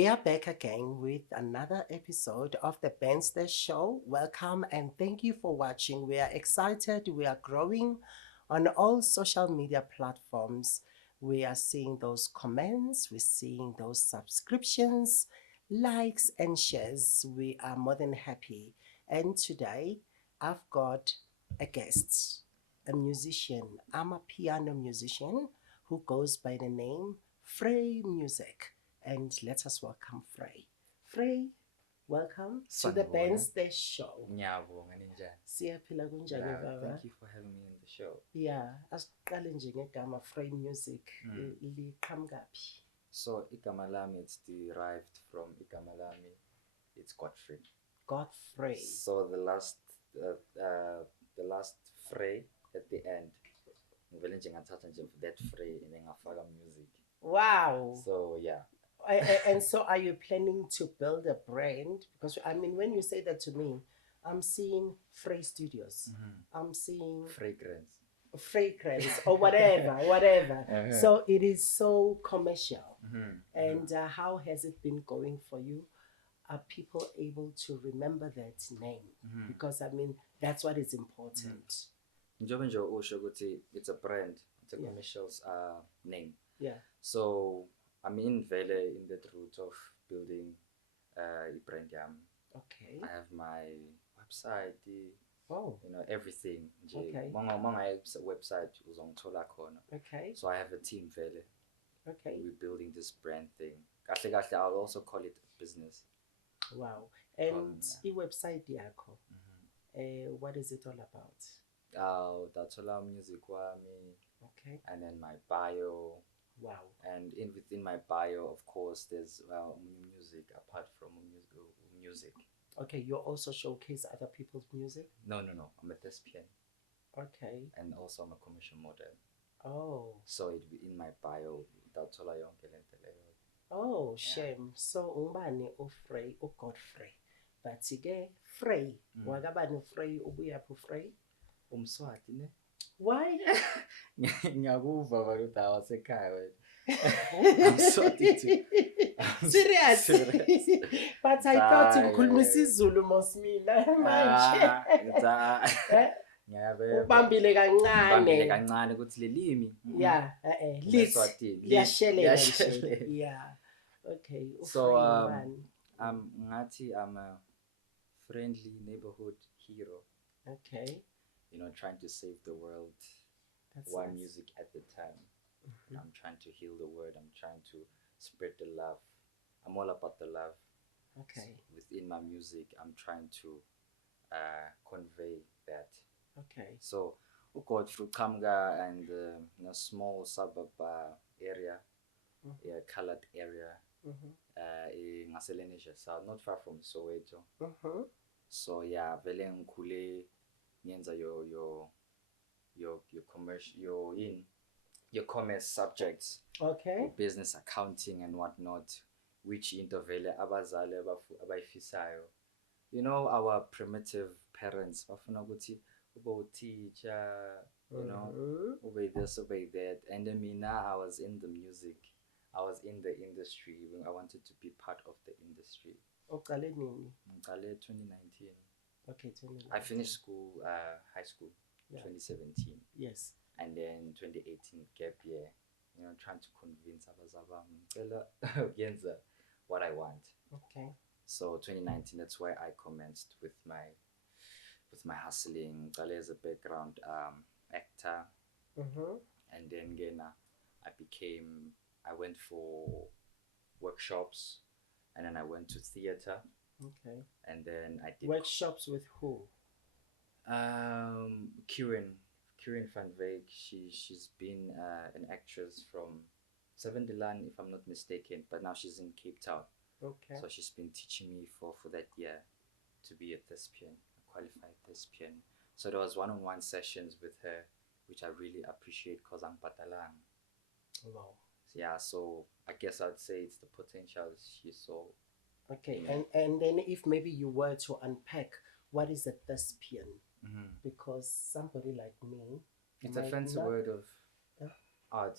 We are back again with another episode of the Benster Show. Welcome and thank you for watching. We are excited. We are growing on all social media platforms. We are seeing those comments, we're seeing those subscriptions, likes, and shares. We are more than happy. And today, I've got a guest, a musician. I'm a piano musician who goes by the name Frey Musiq. And let us welcome Frey. Frey, welcome to the Sanibona. Benster Show. Ngiyabonga ninjani? Siyaphila kunjani Yeah, baba? thank you for having me in the show. Yeah, asiqale nje ngegama Frey Musiq Mm. liqhamukaphi? So igama lami, it's derived from igama lami, it's Godfrey. Godfrey. So the last Frey at the end, ngivele nje ngathatha nje that Frey and then ngafaka music. Wow. So yeah. And so are you planning to build a brand? Because I mean, when you say that to me, I'm seeing Frey Studios. I'm seeing fragrance or whatever. So it is so commercial. And how has it been going for you? Are people able to remember that name? Because I mean, that's what is important. Njobe nje usho ukuthi it's a brand, it's a Yeah. commercial name. Yeah. So I'm in that route of building a brand yami. Okay. I have my website, Oh, everything. Nje Okay. manga website uzongithola khona. okay. So I have a team vele. Okay. We're building this brand thing. Kahle kahle, I'll also call it a business. Wow. And Yeah. website yakho, what is it all about? Dathola music wami, Okay. and then my bio, Wow. and within my bio, of course, there's music apart from music. Okay, you also showcase other people's music? No, I'm a thespian, Okay. and also I'm a commercial model. Oh. So in my bio, dathola yonke lento leyo. Oh, shame. So ungubani uFrey, uGodfrey. But ke Frey, wakabani Frey, ubuyaphi Frey? Umswati ne? Why? Ngiyakuva ukuthi awasekhaya wena. I'm sorry too. Serious. Serious. But I thought Hayi, ngikhulumisa isiZulu mos mina manje. Ngiyabeba. Ubambile Ngibambile kancane. kancane ukuthi lelimi. Yeah, Leswatini. liyashelela nje. Liyashelela. Yeah. Okay. So ufrey ngathi I'm a friendly neighborhood hero. Okay. Trying to save the world That's one nice. music at the time. I'm trying to heal the world. I'm trying to spread the love. I'm all about the love. Okay. Within my music, I'm trying to convey that. Okay. So, we go through Kamga and in a small suburb area, a colored area, in Ngaselenisha South, not far from Soweto. So yeah, vele ngikhule ngenza your commercial your commerce subjects, Okay. business accounting and whatnot, which into vele abazali abayifisayo. Our primitive parents bafuna ukuthi ube teacher, ube this, ube that, and then mina, I was in the music, I was in the industry. I wanted to be part of the industry. Uqale nini? Ngiqale 2019. Okay, 2019. I finished school, high school, Yeah. 2017. Yes. And then 2018 gap year, trying to convince ngicela what I want. Okay. So 2019, that's why I commenced with my hustling. Ngicale as a background actor, and then again I went for workshops, and then I went to theater, Okay. and then I did Workshops with who? Kieran van Veek. She's been an actress from Swaziland, if I'm not mistaken, but now she's in Cape Town. Okay. So she's been teaching me for that year to be a thespian, a qualified thespian. So there was one-on-one sessions with her, which I really appreciate because I'm Patalang. Wow. Yeah, so I guess I'd say it's the potential she saw. Okay. And then if maybe you were to unpack what is a thespian, because somebody like me, It's a fancy word of art,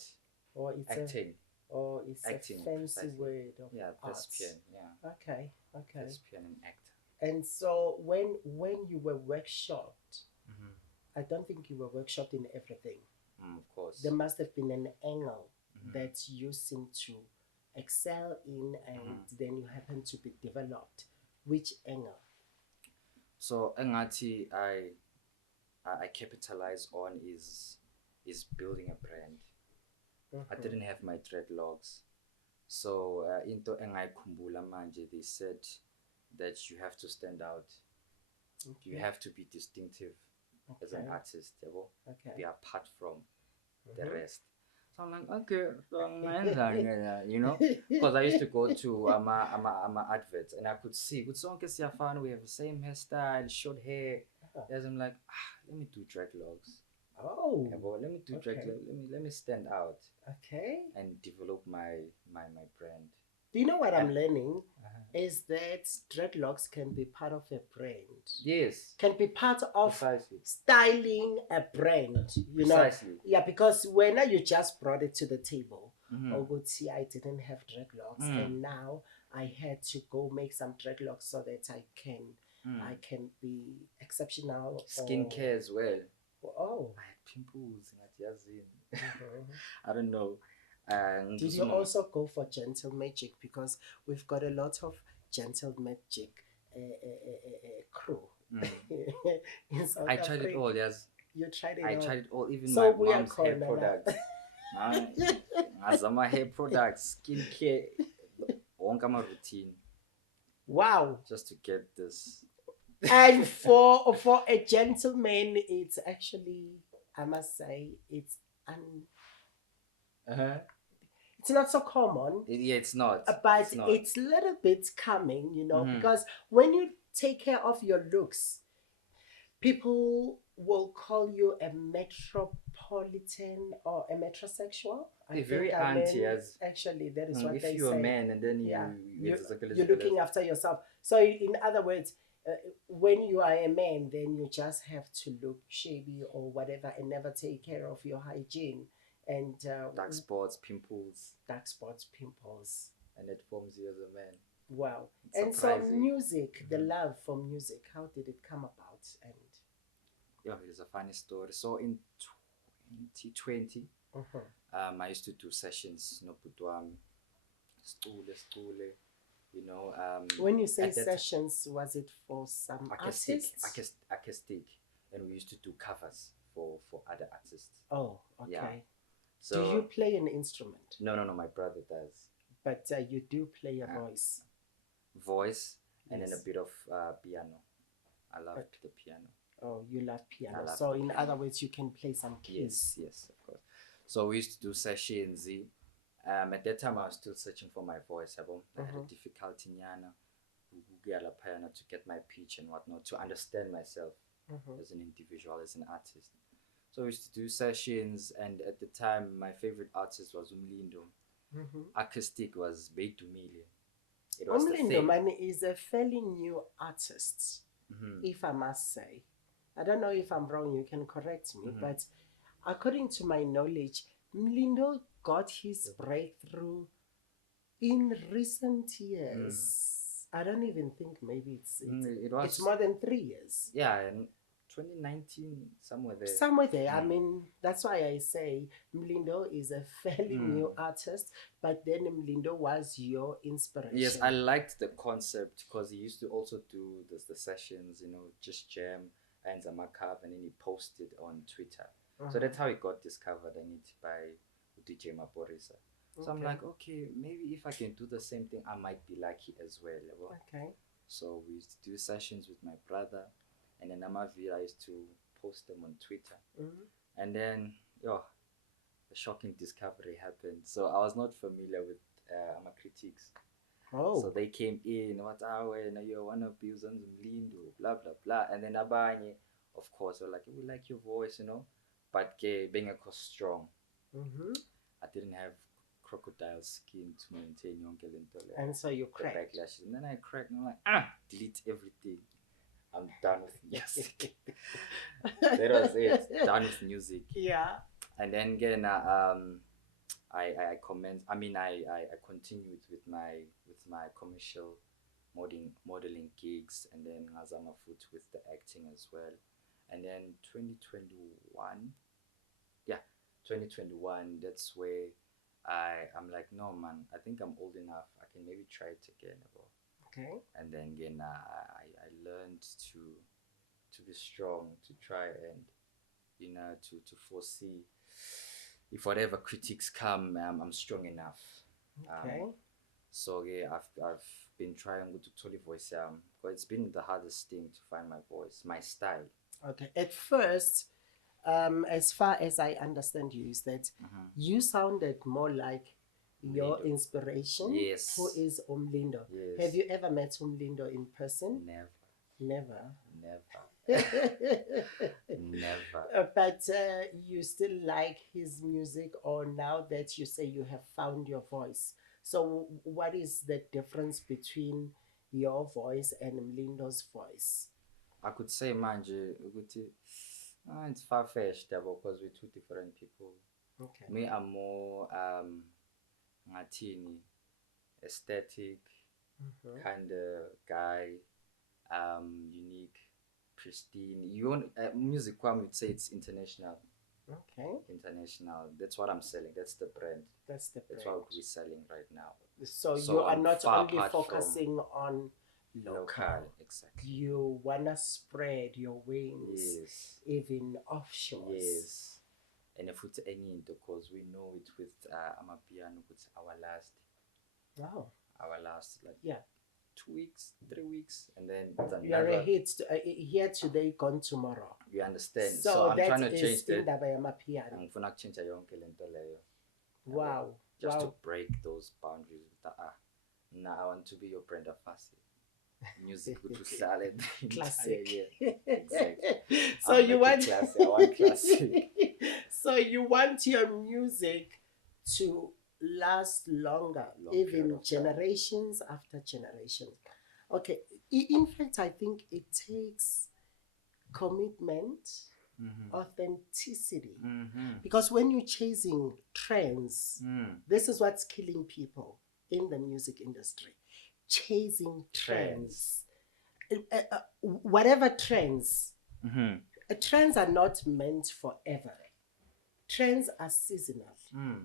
or it's acting. or it's Acting, a fancy precisely. word of Yeah, arts? thespian. Yeah, Okay, okay. thespian and actor. And so when you were workshopped, Mm-hmm. I don't think you were workshopped in everything. Of course. There must have been an angle Mm-hmm. that you seem to excel in, and then you happen to be developed. Which angle? So engati I capitalize on is building a brand. I didn't have my dreadlocks. So into engayikhumbula manje, they said that you have to stand out. You have to be distinctive as an artist, yabo? Okay. Be apart from the rest. So I'm like, okay, you know, because I used to go to ama adverts and I could see with sonke siyafana, we have the same hairstyle, short hair. Yes, I'm like, let me do dreadlocks. Oh, Yabo, let me do dreadlocks. Let me stand out. Okay. And develop my brand. Do you know what I'm learning? Is that dreadlocks can be part of a brand. Yes. Can be part of Precisely. styling a brand. You Precisely. know? Yeah, because when you just brought it to the table, Oguti, I didn't have dreadlocks, and now I had to go make some dreadlocks so that I can be exceptional. Skincare as well. Oh. I had pimples. I don't know. Did you also go for gentle magic? Because we've got a lot of gentle magic crew. In South I tried it all, yes. You tried it all? I tried it all, even So my mom's hair products. My hair products, skincare, wonka my routine. Wow. Just to get this. And for a gentleman, it's actually, I must say, it's it's not so common. Yeah, it's not. But it's a little bit coming, you know, because when you take care of your looks, people will call you a metropolitan or a metrosexual. They're very anti as actually that is what they say. If you're a man and then you're looking after yourself. So in other words, when you are a man, then you just have to look shabby or whatever and never take care of your hygiene. And dark spots, pimples. And it forms you as a man. Wow. And so music, the love for music, how did it come about? And it's a funny story. So in 2020, I used to do sessions, no putwam, stule, you know. When you say sessions, was it for some artists? Acoustic, and we used to do covers for other artists. Oh, okay. Yeah. So, do you play an instrument? No, my brother does. But you do play a voice? Voice, and then a bit of piano. I love the piano. Oh, you love piano. So in other words, you can play some keys. Yes, of course. So we used to do sessions. At that time, I was still searching for my voice. I had a difficulty to get my pitch and whatnot, to understand myself as an individual, as an artist. So we used to do sessions, and at the time, my favorite artist was Umlindo. Acoustic was Beitumile. Umlindo Mani is a fairly new artist, if I must say. I don't know if I'm wrong, you can correct me, but according to my knowledge, Umlindo got his breakthrough in recent years. I don't even think maybe it's more than 3 years. Yeah, and 2019, somewhere there. I mean, that's why I say Mlindo is a fairly new artist, but then Mlindo was your inspiration. Yes, I liked the concept because he used to also do the sessions, you know, just jam and Zamakab, and then he posted on Twitter. So that's how he got discovered, and it by DJ Maporisa. So I'm like, okay, maybe if I can do the same thing, I might be lucky as well. Okay. So we used to do sessions with my brother. And then I used to post them on Twitter. And then, the shocking discovery happened. So I was not familiar with my critiques. Oh. So they came in, you're one of Biuzan's Mlindo, blah, blah, blah. And then Abanye, of course, were like, we like your voice, you know. But being a strong, I didn't have crocodile skin to maintain yonke lento. And so you cracked. And then I cracked, and I'm like, delete everything. I'm done with music. That was it. Done with music. Yeah. And then again, I commence. I mean, I continued with my commercial modeling gigs, and then ngazama foot with the acting as well. And then 2021, yeah, 2021. That's where I'm like, no man, I think I'm old enough. I can maybe try it again. Okay. And then again, I learned to be strong, to try and to foresee if whatever critics come, I'm strong enough. Okay. So yeah, I've been trying to totally voice but it's been the hardest thing to find my voice, my style. Okay. At first, as far as I understand you, is that you sounded more like your Umlindo. inspiration, Yes. who is Umlindo. Yes. Have you ever met Umlindo in person? Never. Never. Never. But you still like his music, or now that you say you have found your voice? So, what is the difference between your voice and Mlindo's voice? I could say manje ukuthi it's far-fetched because we're two different people. Okay. Me, I'm more ngathini, aesthetic kind of guy, unique, pristine. You want Musiq kwami would say it's international. Okay. International. That's what I'm selling. That's the brand. That's what we're selling right now. So you are not only focusing on local. Exactly. You wanna spread your wings, yes, even offshore. Yes. And if it's any, because we know it with Amapiano, it's our last. Wow. Our last, like, yeah, 2 weeks, 3 weeks, and then you are a hit here today, gone tomorrow. You understand? So I'm trying to change that. I'm gonna change yonke lento leyo. Wow. Just to break those boundaries. Now I want to be your Brenda Fassie. Music to salad. Classic. Exactly. So you want classic. I want classic. So you want your music to last longer, even generations after generations. Okay. In fact, I think it takes commitment, authenticity, because when you're chasing trends, this is what's killing people in the music industry. Chasing trends. Whatever trends, trends are not meant forever. Trends are seasonal.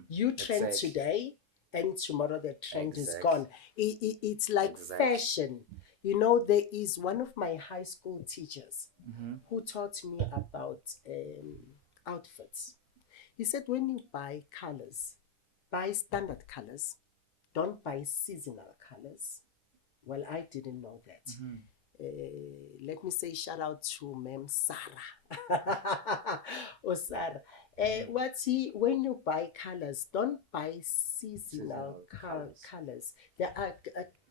You trend today, and tomorrow the trend is gone. It's like fashion. You know, there is one of my high school teachers who taught me about outfits. He said, when you buy colors, buy standard colors. Don't buy seasonal colors. Well, I didn't know that. Let me say shout out to Ma'am Sarah. Oh, Sarah. When you buy colors, don't buy seasonal colors. There are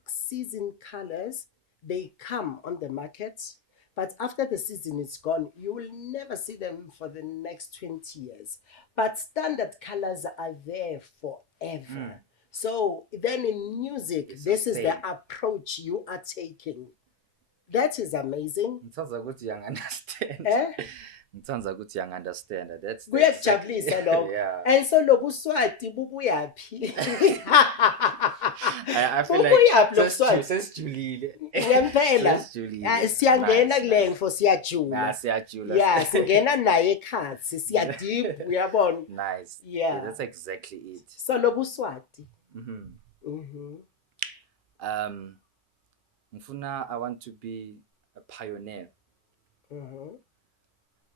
season colors, they come on the market, but after the season is gone, you will never see them for the next 20 years. But standard colors are there forever. So then in music, this is the approach you are taking. That is amazing. Sounds like what you understand. It sounds like you understand. That's kuyakujabulisa lokho. And so lo Buswati bubuyaphi? I feel like sesijulile. Ngempela. Siyangena kule info siyajula. Siyajula. Yeah, singena naye ekhathi siya deep uyabona. Nice. Yeah. That's exactly it. So lo Buswati. I want to be a pioneer.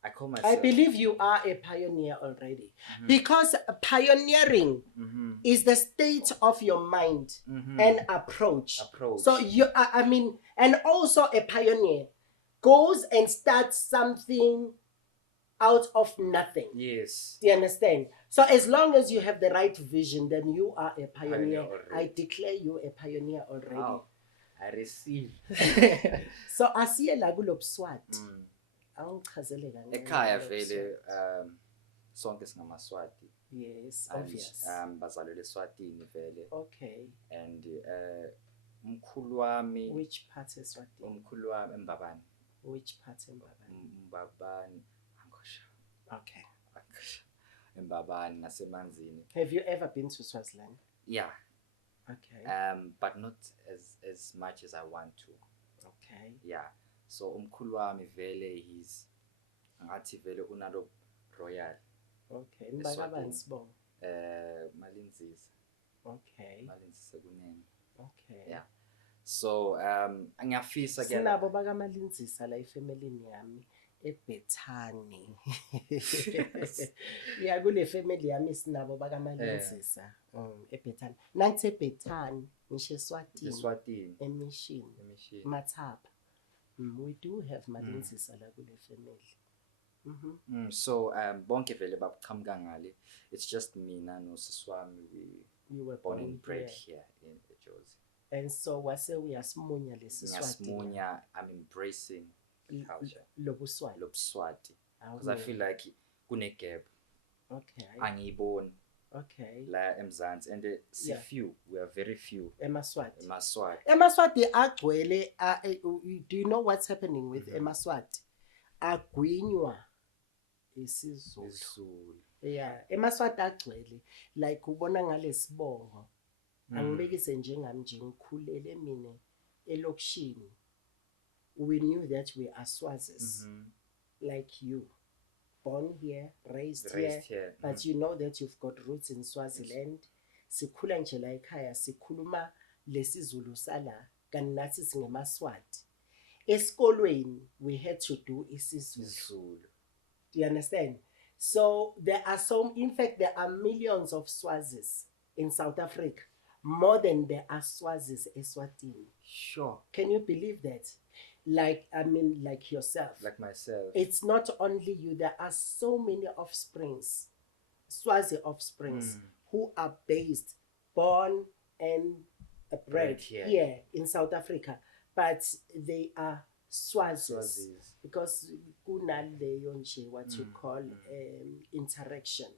I call myself. I believe you are a pioneer already, because pioneering is the state of your mind and approach. So and also a pioneer goes and starts something out of nothing. Yes. Do you understand? So as long as you have the right vision, then you are a pioneer. I declare you a pioneer already. Wow. I receive. So asiyela kulo Buswati. Ekhaya vele sonke singamaswati. Yes, obvious. Bazalelwe eSwatini vele. Okay. And umkhulu wami. Which part eSwatini? Umkhulu wami eMbabane. Which part eMbabane? Mbabane, Angosha. Okay. embabani nasemanzini. Have you ever been to Swaziland? Yeah. Okay. But not as much as I want to. Okay. Yeah. So umkhulu wami vele he's ngathi vele unalo royal. Okay. Mbakabani sibongo? Malinzisa. Okay. Malinzisa kunene. Okay. Yeah. So ngiyafisa ke sinabo bakamalinzisa la ifamily yami eBethani. Yeah, kule family yami sinabo bakamalinzisa eBethani. Nathi eBethani ngisho eSwatini. Emission. Mathapha. We do have malinzisa la kule family. So bonke vele babuqhamuka ngale. It's just mina nosisi wami we were born and bred here in Jozi. And so wase uyasimunya lesi Swati. I'm embracing the culture. Lobuswati. Because I feel like kune gap. Okay. Angiyiboni. Okay. La eMzansi and we are very few. eMaswati. eMaswati agcwele do you know what's happening with eMaswati? Agwinywa isiZulu. Yeah, eMaswati agcwele like ubona ngalesibongo. Angibekise njengami nje ngikhulele mina elokishini. We knew that we are Swazis like you. Born here, raised here. But you know that you've got roots in Swaziland. Sikhula nje la ekhaya sikhuluma lesizulu sala kanti nathi singeMaswati. Esikolweni we had to do isiZulu. Do you understand? So there are millions of Swazis in South Africa, more than there are Swazis Eswatini. Sure. Can you believe that? Like yourself. Like myself. It's not only you, there are so many offsprings, Swazi offsprings, who are born and bred here in South Africa, but they are Swazis. Because kunaleyo nje what you call interaction.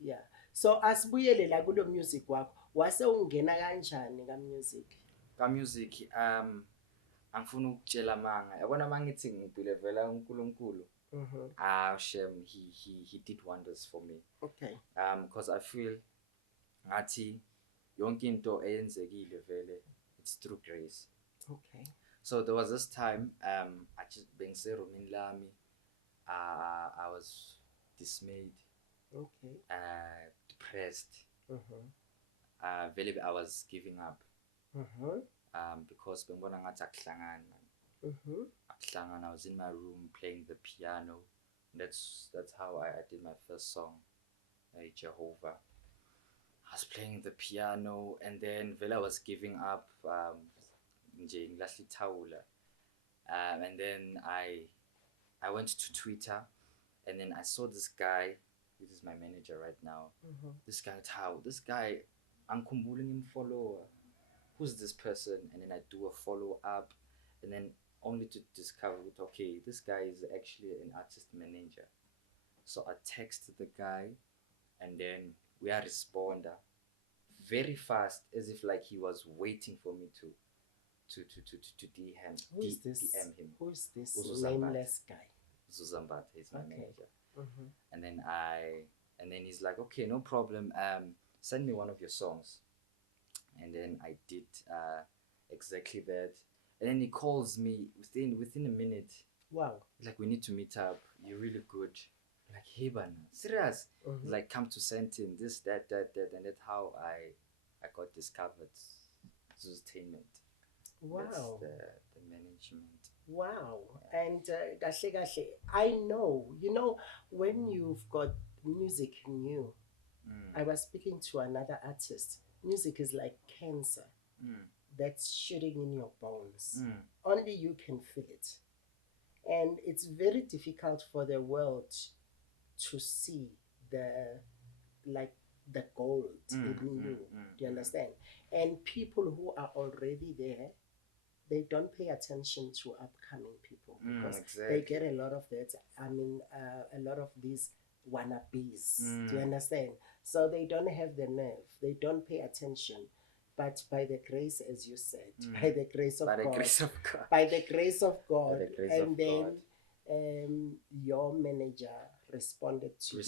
Yeah. So asibuyele la kulo music wakho, wase ungena kanjani ka music? Ka music angifuna ukutshela manga. Yabona mangithi ngibelevela uNkulunkulu. Shem he did wonders for me. Okay. Because I feel ngathi yonke into eyenzekile vele it's through grace. Okay. So there was this time I just bengiserumini lami I was dismayed. Okay. Depressed. Vele I was giving up. Because bengibona ngathi akuhlangana. I was in my room playing the piano. That's how I did my first song, Jehovah. I was playing the piano and then vele I was giving up. Nje ngilahla ithawula. And then I went to Twitter and then I saw this guy. This is my manager right now. This guy angikhumbuli ngimfollower. Who's this person? And then I do a follow up and then only to discover that okay, this guy is actually an artist manager. So I texted the guy and then we are responder very fast as if like he was waiting for me to DM him. Who is this nameless guy? Zuzambat is my manager. And then he's like, okay, no problem. Send me one of your songs. And then I did exactly that. And then he calls me within a minute. Wow. Like, we need to meet up. You're really good. Like, hey, man, serious. Like, come to Sentin, this, that. And that's how I got discovered. Zuztainment. Wow. That's the management. Wow. And kahle, I know, when you've got music new, I was speaking to another artist. Music is like cancer that's shooting in your bones. Only you can feel it. And it's very difficult for the world to see the gold in you. Do you understand? And people who are already there, they don't pay attention to upcoming people because they get a lot of that. A lot of these wannabes. Do you understand? So they don't have the nerve. They don't pay attention. But by the grace, as you said, by the grace of God, and then your manager responded to you.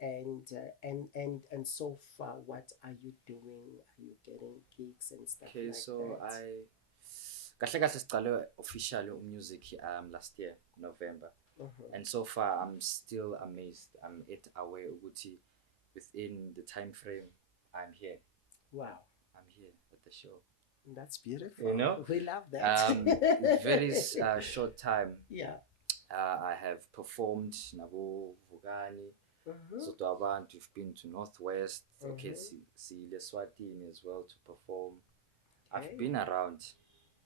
and so far, what are you doing? Are you getting gigs and stuff Okay, like so that? kahle kahle sicale officially Musiq last year November, and so far I'm still amazed. I'm it aware ukuthi within the time frame I'm here. Wow, I'm here at the show. that's beautiful. You know, We love that. very short time. Yeah. I have performed Nabo Vugani, Soto Abantu. We've been to Northwest. Okay, see Leswatini as well to perform. Okay. I've been around.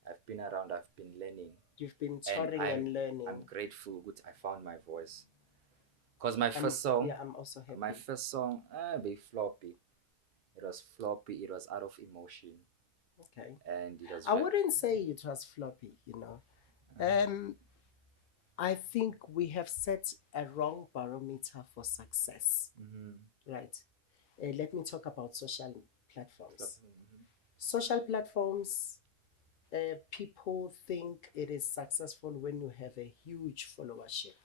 I've been learning. You've been touring and learning. I'm grateful that I found my voice. Cause my first song, yeah, I'm also happy. my first song, be floppy. It was floppy. It was out of emotion. Okay. And it was. I wouldn't say it was floppy. You know, I think we have set a wrong barometer for success. Right. Let me talk about social platforms. Social platforms. People think it is successful when you have a huge followership.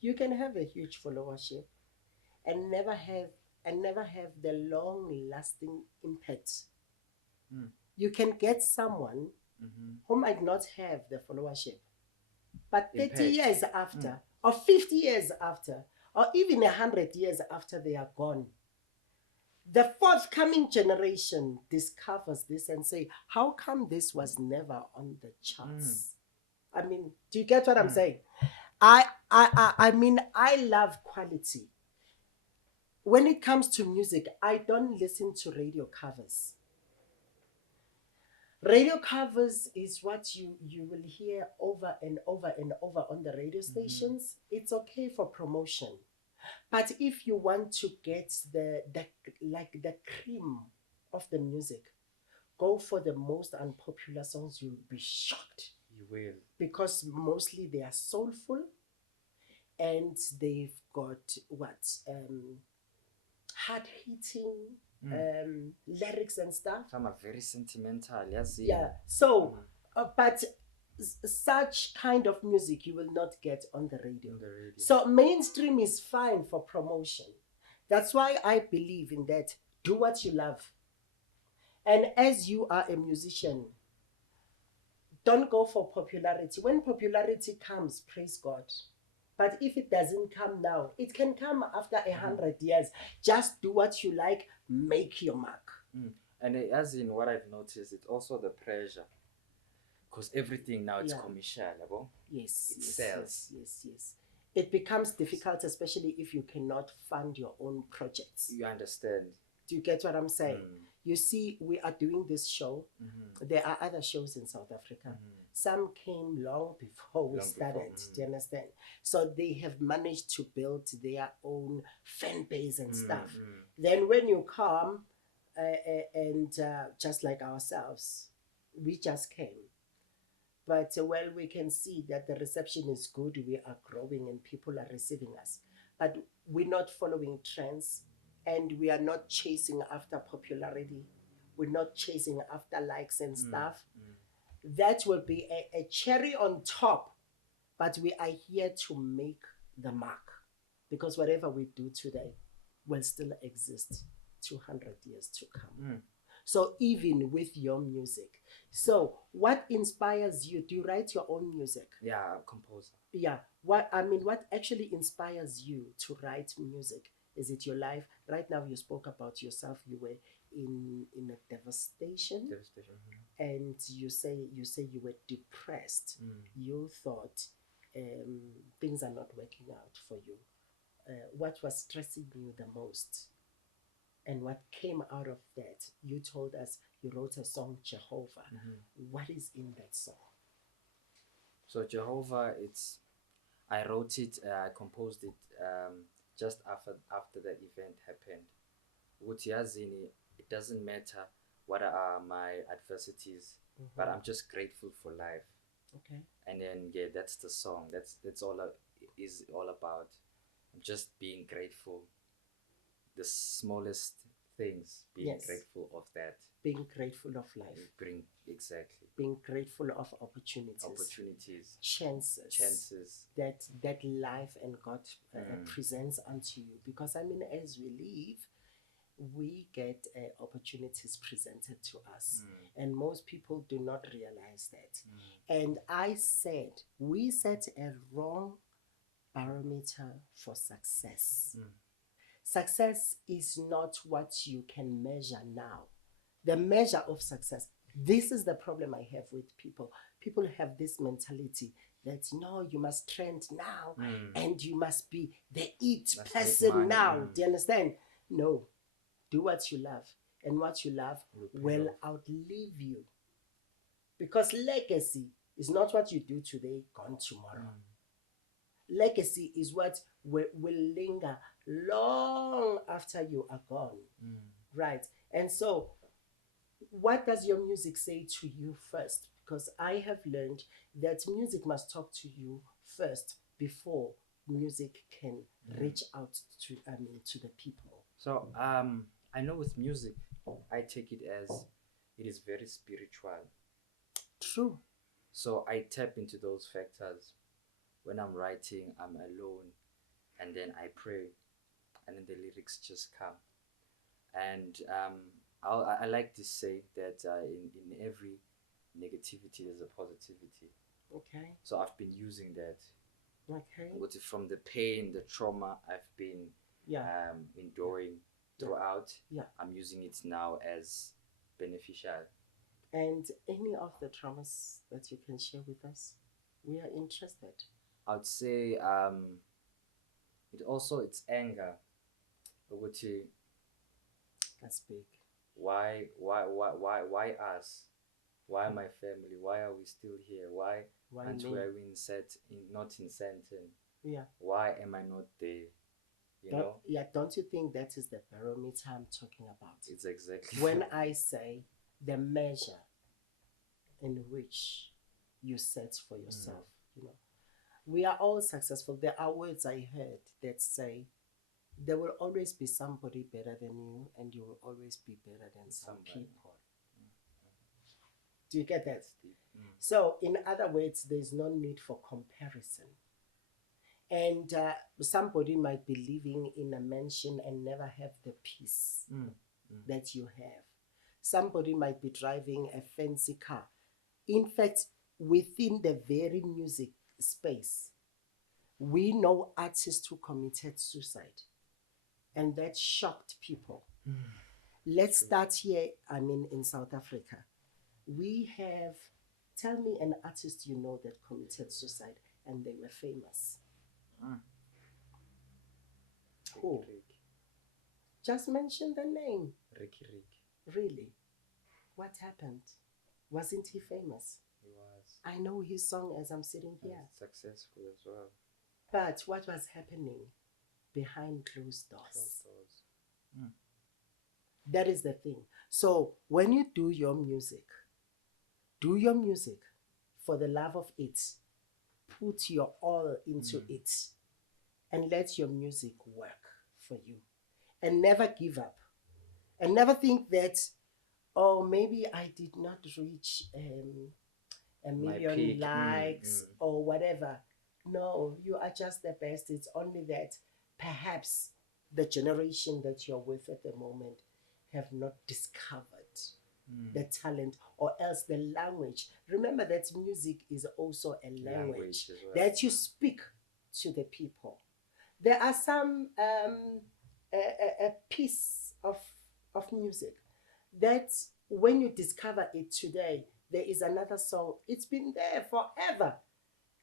You can have a huge followership and never have the long lasting impact. You can get someone who might not have the followership, but 30 years after, or 50 years after, or even 100 years after they are gone, the forthcoming generation discovers this and say, how come this was never on the charts? I mean, do you get what I'm saying? I mean, I love quality. When it comes to music, I don't listen to radio covers. Radio covers is what you will hear over and over and over on the radio stations. It's okay for promotion. But if you want to get the cream of the music, go for the most unpopular songs. You'll be shocked. You will. Because mostly they are soulful and they've got hard-hitting lyrics and stuff. Some are very sentimental, yes. Yeah. So, but such kind of music you will not get on the radio. So mainstream is fine for promotion. That's why I believe in that. Do what you love. And as you are a musician, don't go for popularity. When popularity comes, praise God. But if it doesn't come now, it can come after 100 years. Just do what you like, make your mark. And as in what I've noticed, it's also the pressure. Because everything now is commercial. Yes. It sells. Yes. It becomes difficult, especially if you cannot fund your own projects. You understand? Do you get what I'm saying? You see, we are doing this show. There are other shows in South Africa. Some came long before we started. Do you understand? So they have managed to build their own fan base and stuff. Then when you come, and just like ourselves, we just came. But we can see that the reception is good. We are growing and people are receiving us. But we're not following trends. And we are not chasing after popularity. We're not chasing after likes and stuff. That will be a cherry on top. But we are here to make the mark. Because whatever we do today will still exist 200 years to come. So even with your music. So what inspires you? Do you write your own music? Yeah, composer. Yeah. What actually inspires you to write music? Is it your life? Right now you spoke about yourself. You were in a devastation. And you say you were depressed. You thought things are not working out for you. What was stressing you the most? And what came out of that? You told us you wrote a song, Jehovah. What is in that song? So Jehovah, I wrote it, I composed it just after the event happened. It doesn't matter what are my adversities, but I'm just grateful for life. Okay. And then that's the song. That's all it is all about. I'm just being grateful. The smallest things, being grateful of that. being grateful of life, Exactly. being grateful of opportunities, chances that life and God presents unto you. Because I mean, as we live, we get opportunities presented to us, and most people do not realize that. And we set a wrong barometer for success. Success is not what you can measure now. The measure of success, this is the problem I have with people. People have this mentality that no, you must trend now and you must be the person now. Do you understand? No, do what you love, and what you love will outlive you. Because legacy is not what you do today, gone tomorrow. Legacy is what will linger long after you are gone. Right? And so, what does your music say to you first? Because I have learned that music must talk to you first before music can reach out to the people. So I know with music, I take it as it is very spiritual. True. So I tap into those factors. When I'm writing, I'm alone, and then I pray, and then the lyrics just come. And I like to say that in every negativity there's a positivity. Okay. So I've been using that. Okay. From the pain, the trauma I've been enduring throughout, I'm using it now as beneficial. And any of the traumas that you can share with us, we are interested. I'd say it's anger. That's big. Why us? Why my family? Why are we still here? Why aren't we not in Sandton? Yeah. Why am I not there? Don't you think that is the barometer I'm talking about? It's exactly. When I say the measure in which you set for yourself, we are all successful. There are words I heard that say, there will always be somebody better than you, and you will always be better than some people. Do you get that? So, in other words, there's no need for comparison. And somebody might be living in a mansion and never have the peace that you have. Somebody might be driving a fancy car. In fact, within the very music space, we know artists who committed suicide. And that shocked people. Let's start here, in South Africa. We have, tell me an artist you know that committed suicide and they were famous. Who? Just mention the name. Ricky. Really? What happened? Wasn't he famous? He was. I know his song as I'm sitting here. Successful as well. But what was happening behind closed doors? That is the thing. So when you do your music for the love of it. Put your all into it and let your music work for you. And never give up. And never think that, oh, maybe I did not reach a million likes or whatever. No, you are just the best. It's only that perhaps the generation that you're with at the moment have not discovered the talent or else the language. Remember that music is also a language that you speak to the people. There are some a piece of music that when you discover it today, there is another song. It's been there forever.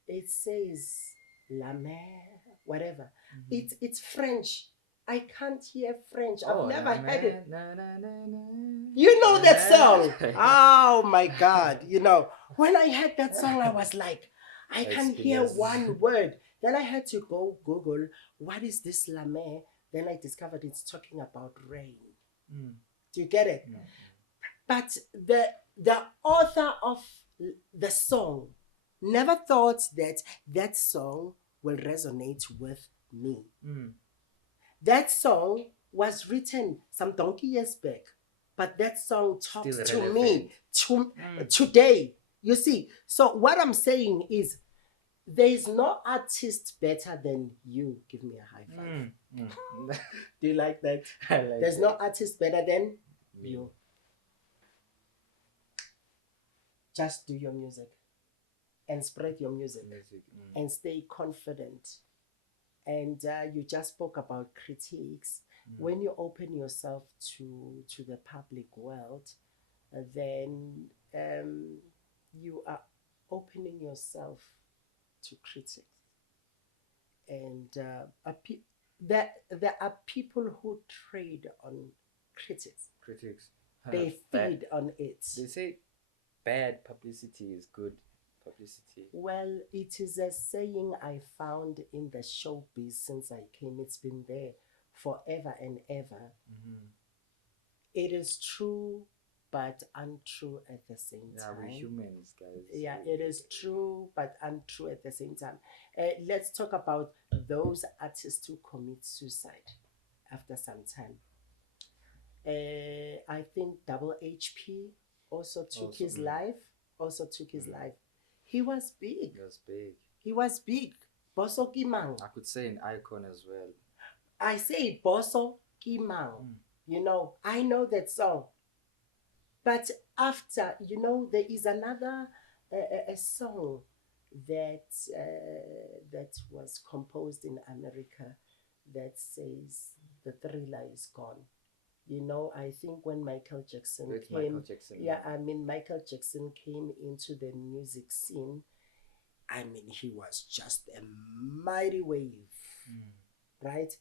It says La Mer, whatever. It's French. I can't hear French. I've never heard it. You know that song? Oh my God. When I heard that song, I was like, I can't hear one word. Then I had to go Google, what is this La Mer? Then I discovered it's talking about rain. Do you get it? But the author of the song never thought that song will resonate with me. That song was written some donkey years back but that song talks Still to me relevant. today. You see, so what I'm saying is, there is no artist better than you. Give me a high five. Do you like that? I like There's that. no artist better than Me. you. Just do your music and spread your music and stay confident. And you just spoke about critiques. When you open yourself to the public world, then you are opening yourself to critics. And there are people who trade on critics. They feed on it. They say bad publicity is good publicity. Well, it is a saying I found in the showbiz since I came. It's been there forever and ever. It is true, but untrue at the same time. Yeah, we're humans, guys. Yeah, it is true, but untrue at the same time. Let's talk about those artists who commit suicide after some time. I think Double HP also took his life. He was big. He was big. Boso Kimang. I could say an icon as well. I say Boso Kimang. You know, I know that song. But after, you know, there is another a song that was composed in America that says the thriller is gone. You know, I think when Michael Jackson came into the music scene, I mean, he was just a mighty wave, right?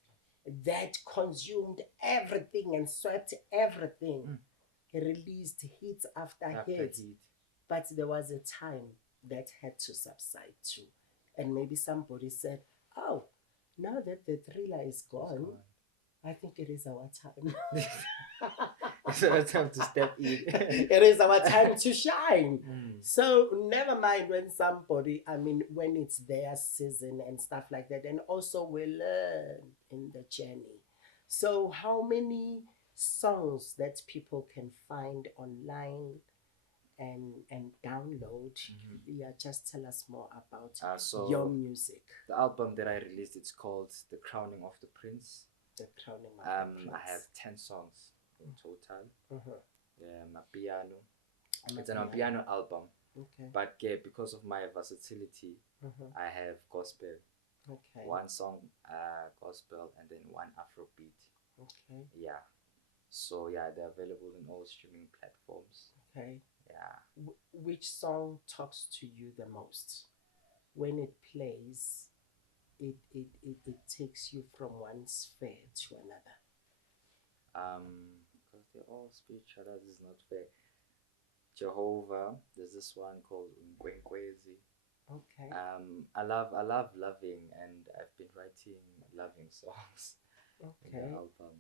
That consumed everything and swept everything. He released hits after hits. But there was a time that had to subside too. And maybe somebody said, oh, now that the thriller is gone, I think it is our time. It's our time to step in. It is our time to shine. So never mind when somebody, I mean, when it's their season and stuff like that. And also we learn in the journey. So how many songs that people can find online and download? Yeah, just tell us more about your music. The album that I released, it's called The Crowning of the Prince. The Crowning of the Prince. I have 10 songs in total. Amapiano. It's an Amapiano album. Okay. But because of my versatility, I have gospel. Okay. One song gospel and then one Afrobeat. Okay. Yeah. So yeah, they're available in all streaming platforms. Okay. Yeah. Which song talks to you the most? When it plays, it takes you from one sphere to another. Because they're all spiritual, that is not fair. Jehovah, there's this one called Inkwenkwezi. Okay. I love loving, and I've been writing loving songs. Okay. In the album.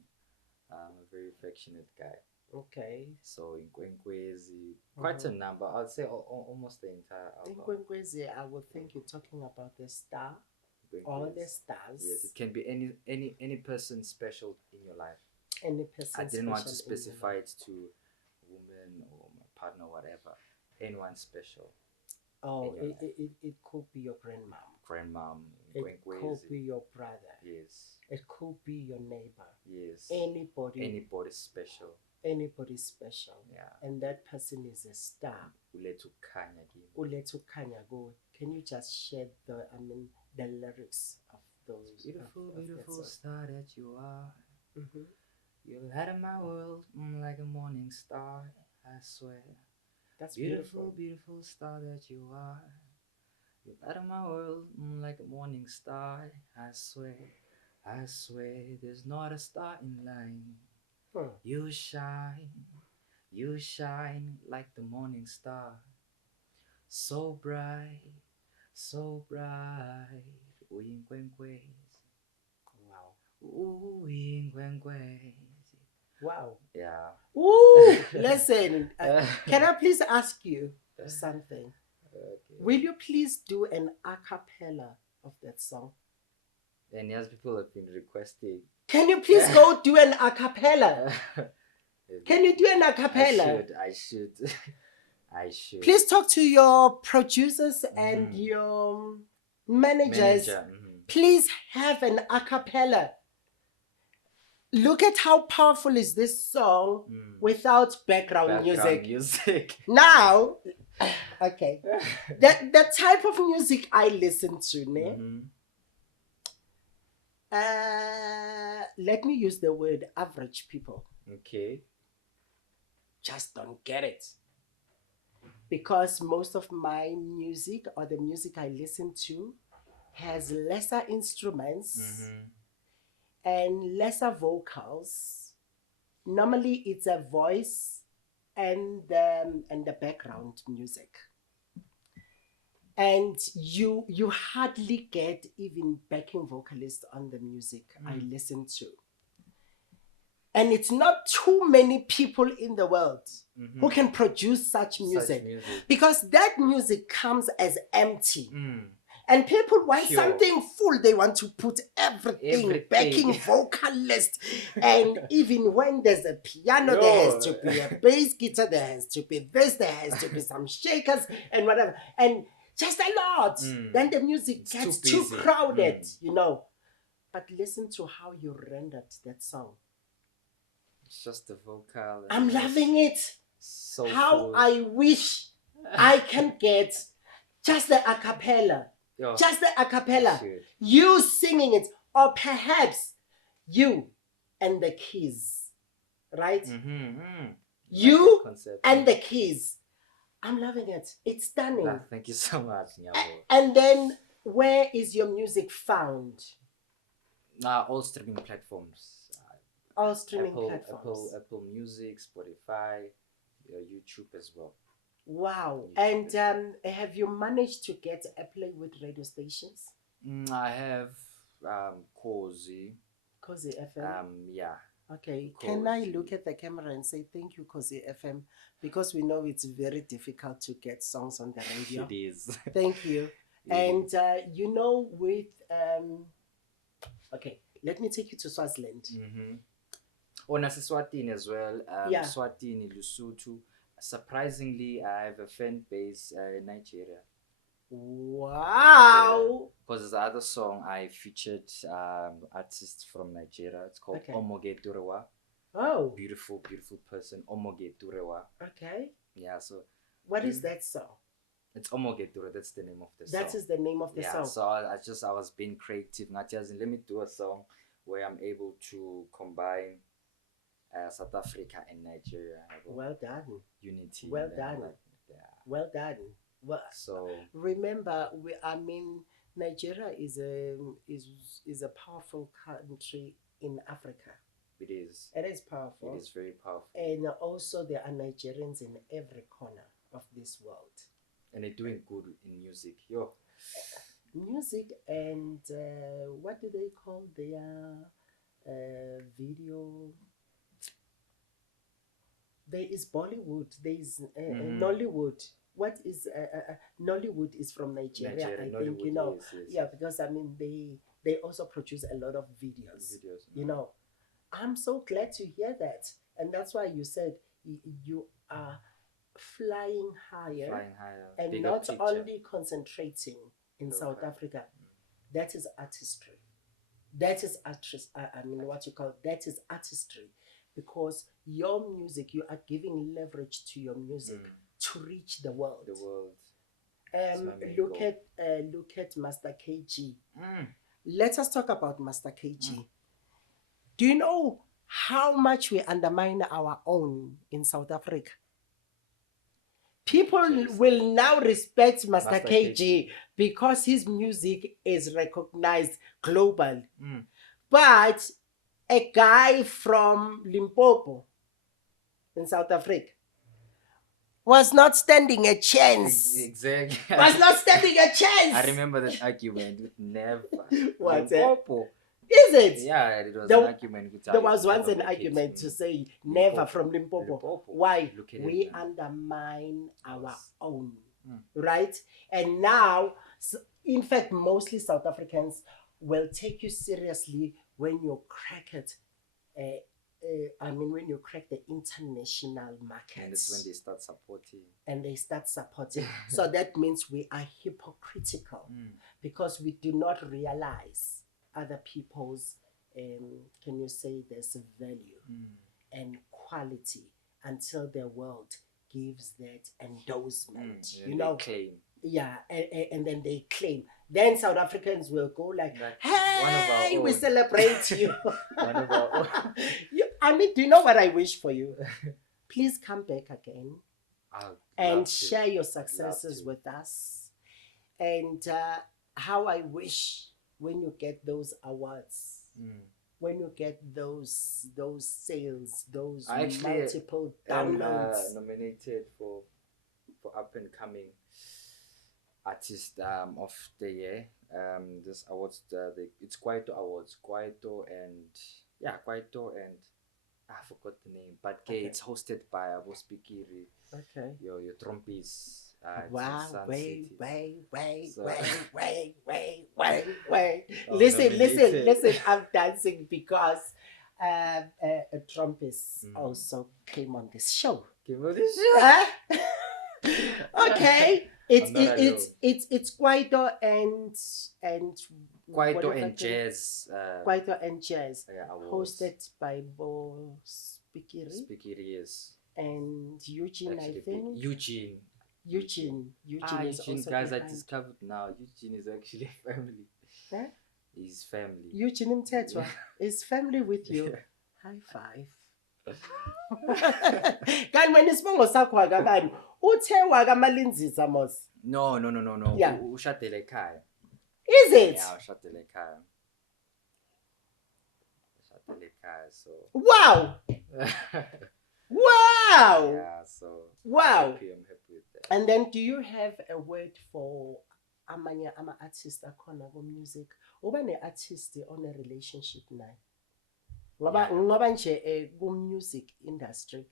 I'm a very affectionate guy. Okay. So Inkwenkwezi, quite a number. I'd say almost the entire album. Inkwenkwezi, I would think you're talking about the star. All the stars. Yes, it can be any person special in your life. Any person. I didn't want to specify it to woman or my partner, whatever. Anyone special. Oh, it could be your grandmom. It could be your brother. Yes. It could be your neighbor. Yes. Anybody special. Anybody special. Yeah. And that person is a star. Uletu Kanya. Can you just share the lyrics of those? Beautiful star that you are. You light up my world like a morning star. I swear. That's beautiful star that you are. You light up my world like a morning star. I swear, there's not a star in line. You shine like the morning star. So bright. Inkwenkwezi. Wow. Inkwenkwezi. Wow. Yeah. Ooh, listen. Can I please ask you something? Okay. Will you please do an a cappella of that song? And yes, people have been requesting. Can you please go do an a cappella? Can you do an a I cappella? should. I should. Please talk to your producers and your managers. Manager. Please have an a cappella. Look at how powerful is this song without background music. Now, okay, the type of music I listen to, let me use the word average people. Okay. Just don't get it. Because most of my music or the music I listen to has lesser instruments and lesser vocals. Normally it's a voice and the background music. And you hardly get even backing vocalists on the music I listen to. And it's not too many people in the world who can produce such music. Because that music comes as empty. And people want something full. They want to put everything. Backing vocalist. And even when there's a piano, there has to be a bass guitar, there has to be this, there has to be some shakers and whatever. And just a lot. Then the music gets too crowded, you know. But listen to how you rendered that song. It's just the vocal. I'm loving it. So how cool. I wish I can get just the a cappella. Just the a cappella. You singing it. Or perhaps you and the keys. Right? You and the keys. I'm loving it. It's stunning. Thank you so much. And then, where is your music found? All streaming platforms. All streaming platforms. Apple Music, Spotify, YouTube as well. Wow. And have you managed to get a play with radio stations? I have Cozy. Cozy FM? Yeah. Okay. Can I look at the camera and say thank you, Cozy FM? Because we know it's very difficult to get songs on the radio. It is. Thank you. And you know, with okay, let me take you to Swaziland. Swatini as well. Swatini, Lesotho. Surprisingly, I have a fan base in Nigeria. Wow! Because the other song I featured artists from Nigeria. It's called Omoge Turewa. Oh, beautiful person, Omoge Turewa. Okay. Yeah. So, what is that song? It's Omoge Ture. That's the name of the song. That is the name of the song. So I was being creative. Not just let me do a song where I'm able to combine South Africa and Nigeria. Well done. Unity. Well done. Well done. Well, so remember, Nigeria is a powerful country in Africa. It is. It is powerful. It is very powerful. And also there are Nigerians in every corner of this world. And they're doing good in music. Music and what do they call their video? There is Bollywood. There is Nollywood. What is Nollywood is from Nigeria, I think, you know. Yes. Yeah, because they also produce a lot of videos. You know. I'm so glad to hear that. And that's why you said you are flying higher and bigger not picture. Only concentrating in South Africa. That is artistry. That is that is artistry. Because your music, you are giving leverage to your music to reach the world. Look at Master KG. Let us talk about Master KG. Do you know how much we undermine our own in South Africa? People will now respect Master KG because his music is recognized globally. But a guy from Limpopo in South Africa was not standing a chance. Exactly. Was not standing a chance. I remember that argument with Never. What's Limpopo. Is it? Yeah, it was an argument. There was once an argument to say Never from Limpopo. Why? We undermine our own. Right? And now, in fact, mostly South Africans will take you seriously when you crack it I mean, when you crack the international market, And it's when they start supporting. So that means we are hypocritical because we do not realize other people's, can you say, there's value and quality until the world gives that endorsement. You know, claim. Yeah, and then they claim. Then South Africans will go like, hey, we celebrate you. One of our own. I mean, do you know what I wish for you? Please come back again and share your successes with us. And how I wish when you get those awards, when you get those sales, those multiple downloads. Nominated for up and coming artist of the year. This awards, it's Kwaito Awards. Kwaito and I forgot the name, but it's hosted by Abospikiri. Okay. Your Trompies. Wow, wait. Listen, I'm dancing because Trumpis also came on this show. Okay. It's Kwaito and Kwaito and Jazz. Kwaito and Jazz. Hosted by Bo Spikiri. Spikiri, yes. And Eugene, actually, I think. Eugene is also guys, I discovered now. Eugene is actually family. Huh? He's family. Eugene Mtetwa is family with you. High five. Kanti wena isibongo sakho akabani? Uthe wakaMalinzisa mos. No. Yeah. Ushadele ekhaya. Is it? Yeah, ushadele ekhaya. So. Wow. Wow. Yeah, so. Wow. I'm happy with that. And then do you have a word for amanye ama-artist akhona ku-music? Uba ne-artist on a relationship naye? Ngoba nje ku-music industry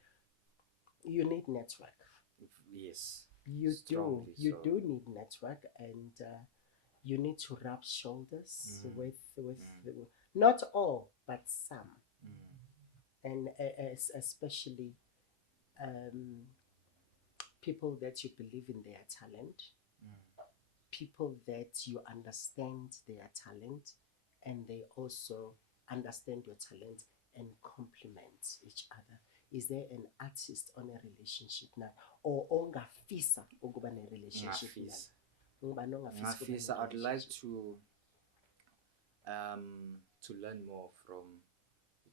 you need network. Yes. You do need network, and you need to rub shoulders with not all but some, and especially people that you believe in their talent, people that you understand their talent, and they also understand your talent and complement each other. Is there an artist on a relationship now, or ongafisa ukuba ne relationship I'd like to learn more from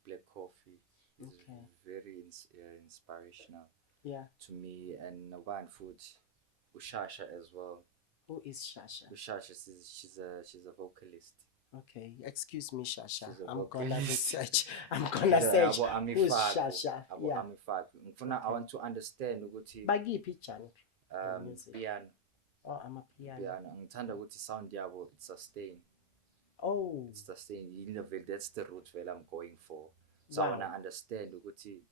Black Coffee. It's very inspirational. Yeah. To me, and one food, Ushasha as well. Who is Shasha? Ushasha, she's a vocalist. Okay, excuse me, Shasha. I'm gonna research. I'm gonna search. Who's Shasha? Yeah. I want to understand ukuthi bagiphi genre piano. Oh, Amapiano. Piano. Ngithanda ukuthi sound yabo sustain. Oh. It's sustain. That's the route where I'm going for. So I wanna understand ukuthi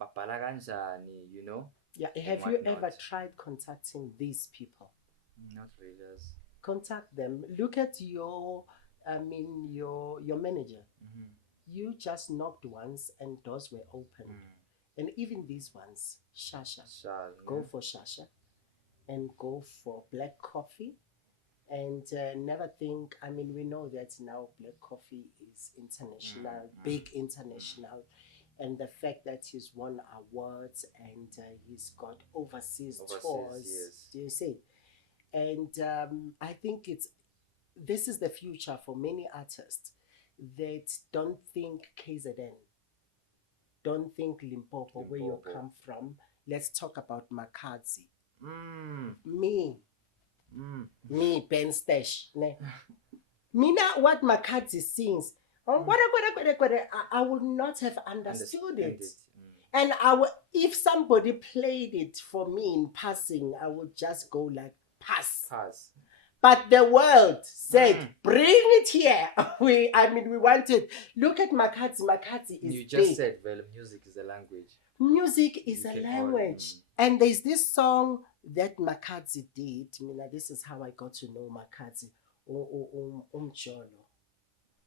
babhala kanjani, you know? Yeah. Have you ever tried contacting these people? Not really. Contact them. Look at your manager. You just knocked once and doors were open. And even these ones, Shasha. Go for Shasha and go for Black Coffee. And never think, we know that now Black Coffee is international, big international. And the fact that he's won awards and he's got overseas tours. Yes. Do you see? And I think this is the future for many artists that don't think KZN, don't think Limpopo, where you come from. Let's talk about Makadzi. Me, Ben Stash. Mina, what Makadzi sings, I would not have understood it. And if somebody played it for me in passing, I would just go like, pass. But the world said, bring it here. We wanted. Look at Makadzi. Makadzi is You just big. said, well, music is a language. Music is a language. And there's this song that Makadzi did. This is how I got to know Makadzi. Umjolo.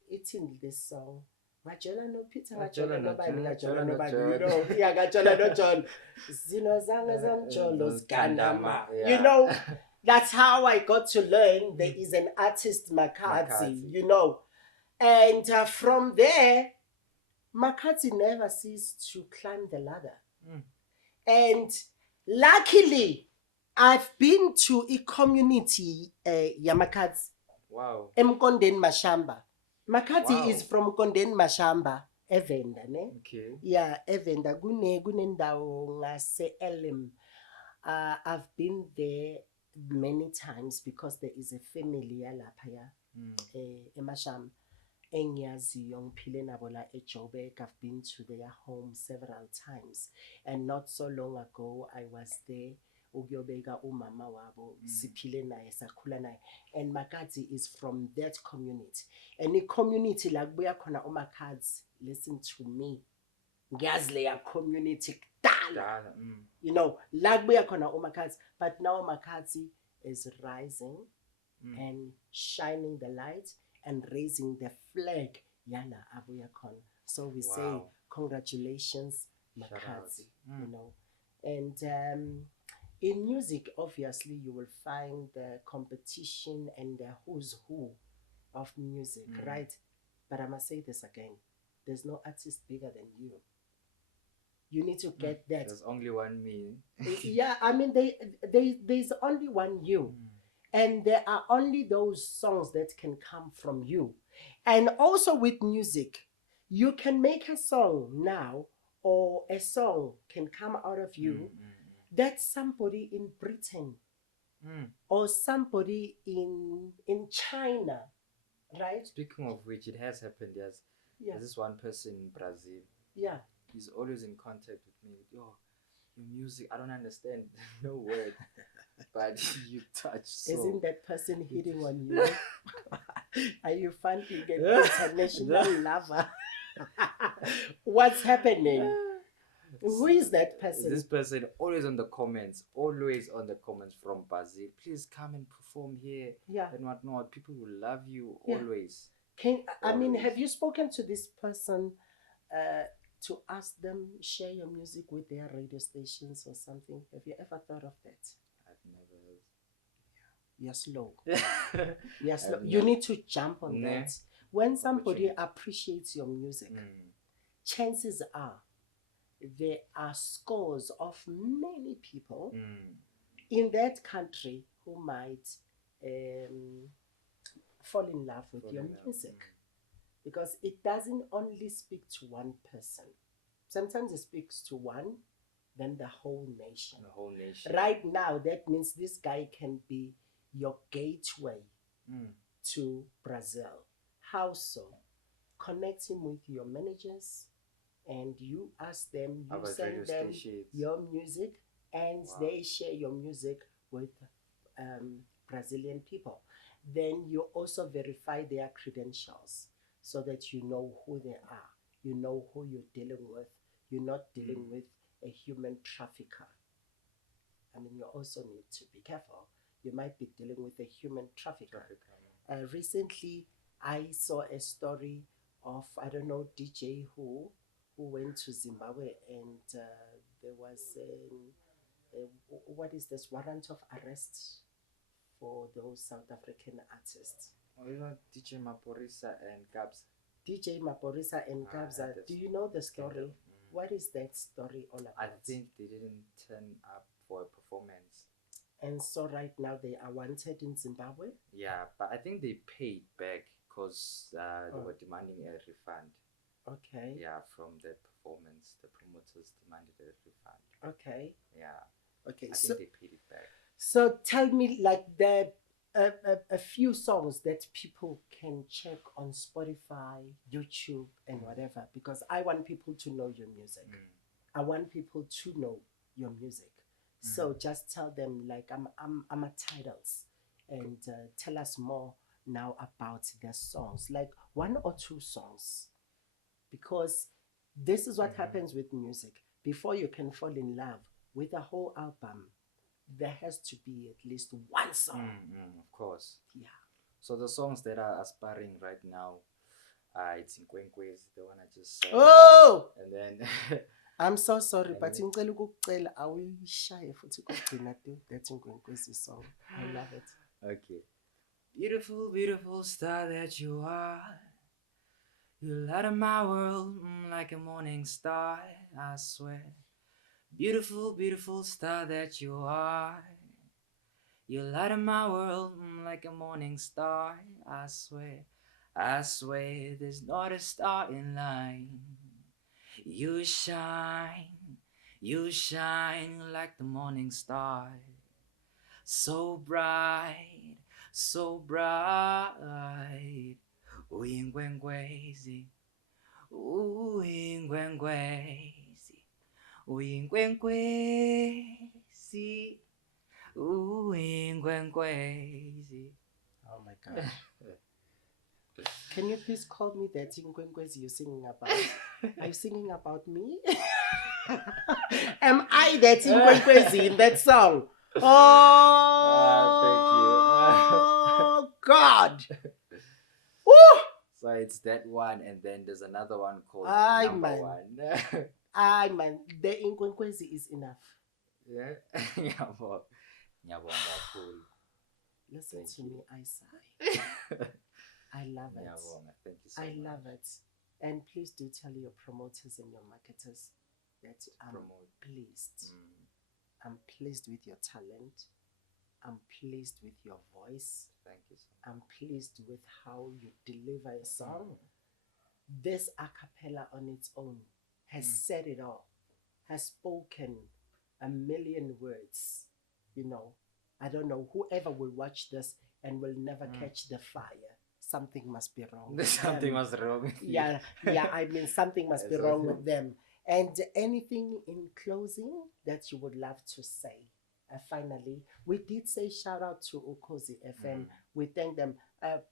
It's in this song. Ngajola no Peter, Ngajola ngajola no no Bani, John, ngajola no no Bani, John. you know, yeah, ngajola no John. Zino zanga zamjolo zganama. Yeah. You know, that's how I got to learn there is an artist Makadzi, Makadzi. you know. And from there, Makadzi never ceased to climb the ladder. And luckily, I've been to a community, Yamakadzi. Wow. Emkondeni Mashamba. Makadzi Wow. is from Kondeni Mashamba, Evenda, ne? Okay. Yeah, Evenda. Gunendawo ngase Elim. I've been there many times because there is a family yalapha ya eMashamba engiyaziyo ngiphile nabo la eJoburg. I've been to their home several times, and not so long ago I was there ukuyobeka umama wabo siphile naye sakhula naye, and Makadzi is from that community, and the community la kubuya khona uMakadzi, listen to me, ngiyazi leya community kudala. You know, la kubuya khona uMakadzi, but now Makadzi is rising and shining the light and raising the flag yala abuya khona. So we say congratulations Makadzi, you know. And in music, obviously you will find the competition and the who's who of music, right? But I must say this again, there's no artist bigger than you. You need to get that. There's only one me. Yeah, I mean, there's only one you. And there are only those songs that can come from you. And also with music, you can make a song now, or a song can come out of you that somebody in Britain or somebody in China, right? Speaking of which, it has happened. Yes. Yeah. There's this one person in Brazil. Yeah. He's always in contact with me. Yo, your music, I don't understand no word, but you touch so. Isn't that person hitting on you? Are you finding an international lover? What's happening? Who is that person? This person always on the comments from Brazil. Please come and perform here. Yeah. And whatnot. People will love you always. I mean, have you spoken to this person to ask them share your music with their radio stations or something? Have you ever thought of that? I've never. You're slow. You're slow. You need to jump on that. When somebody appreciates your music, chances are there are scores of many people in that country who might fall in love with your music. Because it doesn't only speak to one person. Sometimes it speaks to one, then the whole nation. The whole nation. Right now, that means this guy can be your gateway to Brazil. How so? Connect him with your managers, and you ask them, you send them your music, and they share your music with Brazilian people. Then you also verify their credentials so that you know who they are. You know who you're dealing with. You're not dealing with a human trafficker. I mean, you also need to be careful. You might be dealing with a human trafficker. Recently, I saw a story of, I don't know, DJ who went to Zimbabwe, and there was what is this, warrant of arrest for those South African artists. Oh, you know DJ Maporisa and Gabs. DJ Maporisa and Gabza. Do you know the story? What is that story all about? I think they didn't turn up for a performance. And so right now they are wanted in Zimbabwe? Yeah, but I think they paid back because they were demanding a refund. Okay. Yeah, from that performance, the promoters demanded a refund. Okay. Yeah. Okay. I think they paid it back. So tell me, like, a few songs that people can check on Spotify, YouTube, and whatever, because I want people to know your music. I want people to know your music. So just tell them, like, I'm a titles, and tell us more now about their songs, like 1 or 2 songs, because this is what happens with music. Before you can fall in love with a whole album, there has to be at least 1 song. Of course. Yeah. So the songs that are aspiring right now, It's Inkwenkwezi, the one I just said. Oh, And then I'm so sorry, And but then- ngicela ukukucela awuyishaye futhi kokugcina that Inkwenkwezi song. I love it. okay. Beautiful, beautiful star that you are. You light up my world like a morning star, I swear. Beautiful, beautiful star that you are. You light up my world like a morning star, I swear. I swear there's not a star in line. You shine like the morning star. So bright, so bright. Inkwenkwezi, Inkwenkwezi, Inkwenkwezi, Inkwenkwezi. Oh my God. Can you please call me that Inkwenkwezi you're singing about? Are you singing about me? Am I that Inkwenkwezi in that song? Oh, God. Woo! So it's that one, and then there's another one called Aye, Number man. One. Man, the Inkwenkwezi is enough. Yeah. Ngiyabonga. Ngiyabonga kakhulu. Listen Thank to you. me, I sigh. I love it. Ngiyabonga. Thank you so I much. love it. And please do tell your promoters and your marketers that I'm Promote. pleased. Mm, I'm pleased with your talent. I'm pleased with your voice. thank you so much. I'm pleased with how you deliver a song. This a cappella on its own has said it all, has spoken a million words. You know, I don't know, whoever will watch this and will never catch the fire, something must be wrong. with Something them. was wrong with you. Yeah, I mean, something must be wrong with them. And anything in closing that you would love to say? Finally, we did say shout out to Ukhozi FM. We thank them.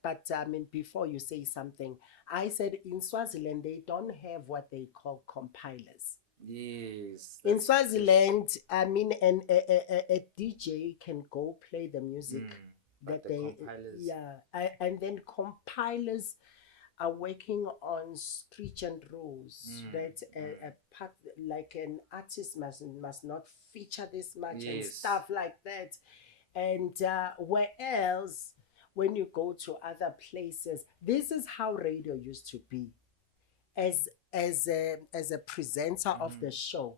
But I mean, before you say something, I said in Swaziland, they don't have what they call compilers. Yes. In Swaziland, I mean, a DJ can go play the music but that the they, compilers- and then compilers are working on stretch and rules that a part, like an artist must not feature this much and Yes. stuff like that. And where else, when you go to other places, this is how radio used to be. As a presenter of the show,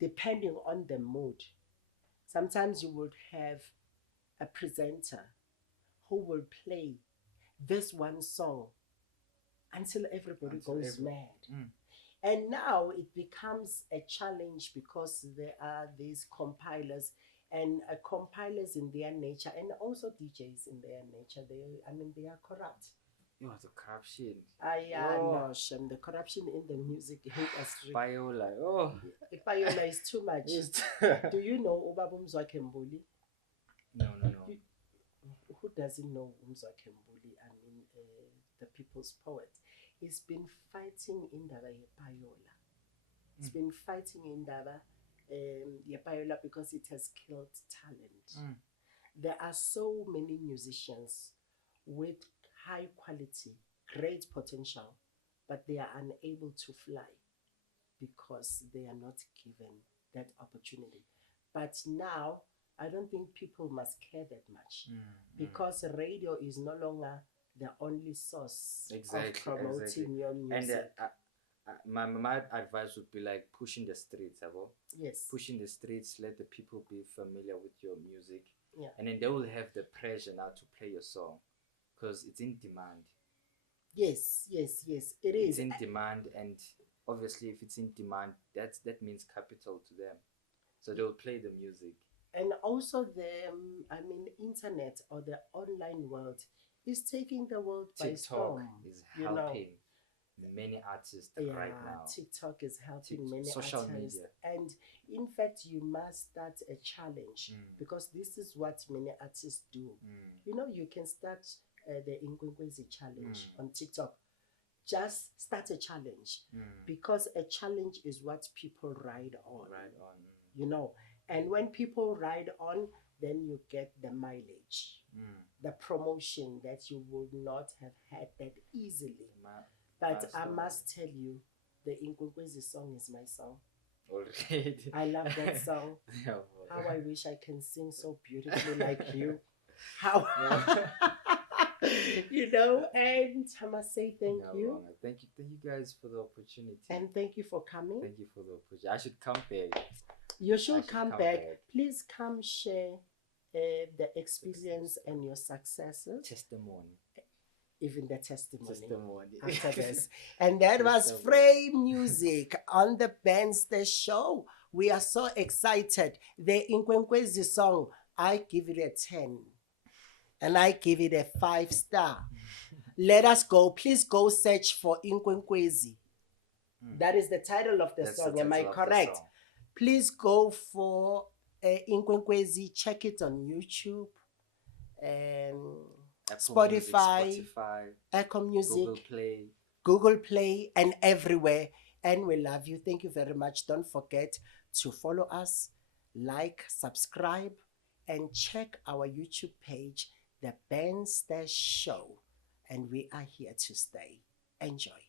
depending on the mood, sometimes you would have a presenter who will play this one song until everybody goes mad. And now it becomes a challenge because there are these compilers, and compilers in their nature, and also DJs in their nature, they are corrupt. Yo, the corruption. No, Shem, the corruption in the music industry. Viola. Oh. Viola is too much. Do you know Ubaba Umzwakhe? No. Who doesn't know Umzwakhe? I mean, the people's poet. He's been fighting indaba yepayola. He's been fighting indaba yepayola because it has killed talent. There are so many musicians with high quality, great potential, but they are unable to fly because they are not given that opportunity. But now, I don't think people must care that much because radio is no longer the only source of promoting your music. And my advice would be like pushing the streets, abo? Yes. Pushing the streets, let the people be familiar with your music. Yeah. And then they will have the pressure now to play your song because it's in demand. Yes, it is. It's in demand, and obviously if it's in demand, that means capital to them. So they'll play the music. And also the internet or the online world is taking the world by storm. TikTok is helping many artists right now. TikTok is helping many social artists. Media. And in fact, you must start a challenge because this is what many artists do. You know, you can start the Inkwenkwezi challenge on TikTok. Just start a challenge because a challenge is what people ride on. You know, and when people ride on, then you get the mileage. the promotion that you would not have had that easily. But I must tell you, the Inkwenkwezi song is my song. Already. I love that song. Yeah, How I wish I can sing so beautifully like you. How you know, and I must say thank you. Thank you guys for the opportunity. And thank you for coming. Thank you for the opportunity. I should come back. You should come back. Please come share the experience and your successes. Testimony. Even the testimony. After this. And that was Frey Musiq on the Bandster Show. We are so excited. The Inkwenkwezi song, I give it a 10. And I give it a 5-star. Let us go. Please go search for Inkwenkwezi. That is the title of the song. Am I correct? Please go for Inkwenkwezi. Check it on YouTube. Spotify, Apple Music, Google Play, and everywhere. And we love you. Thank you very much. Don't forget to follow us, like, subscribe, and check our YouTube page, The Bandster Show. And we are here to stay. Enjoy.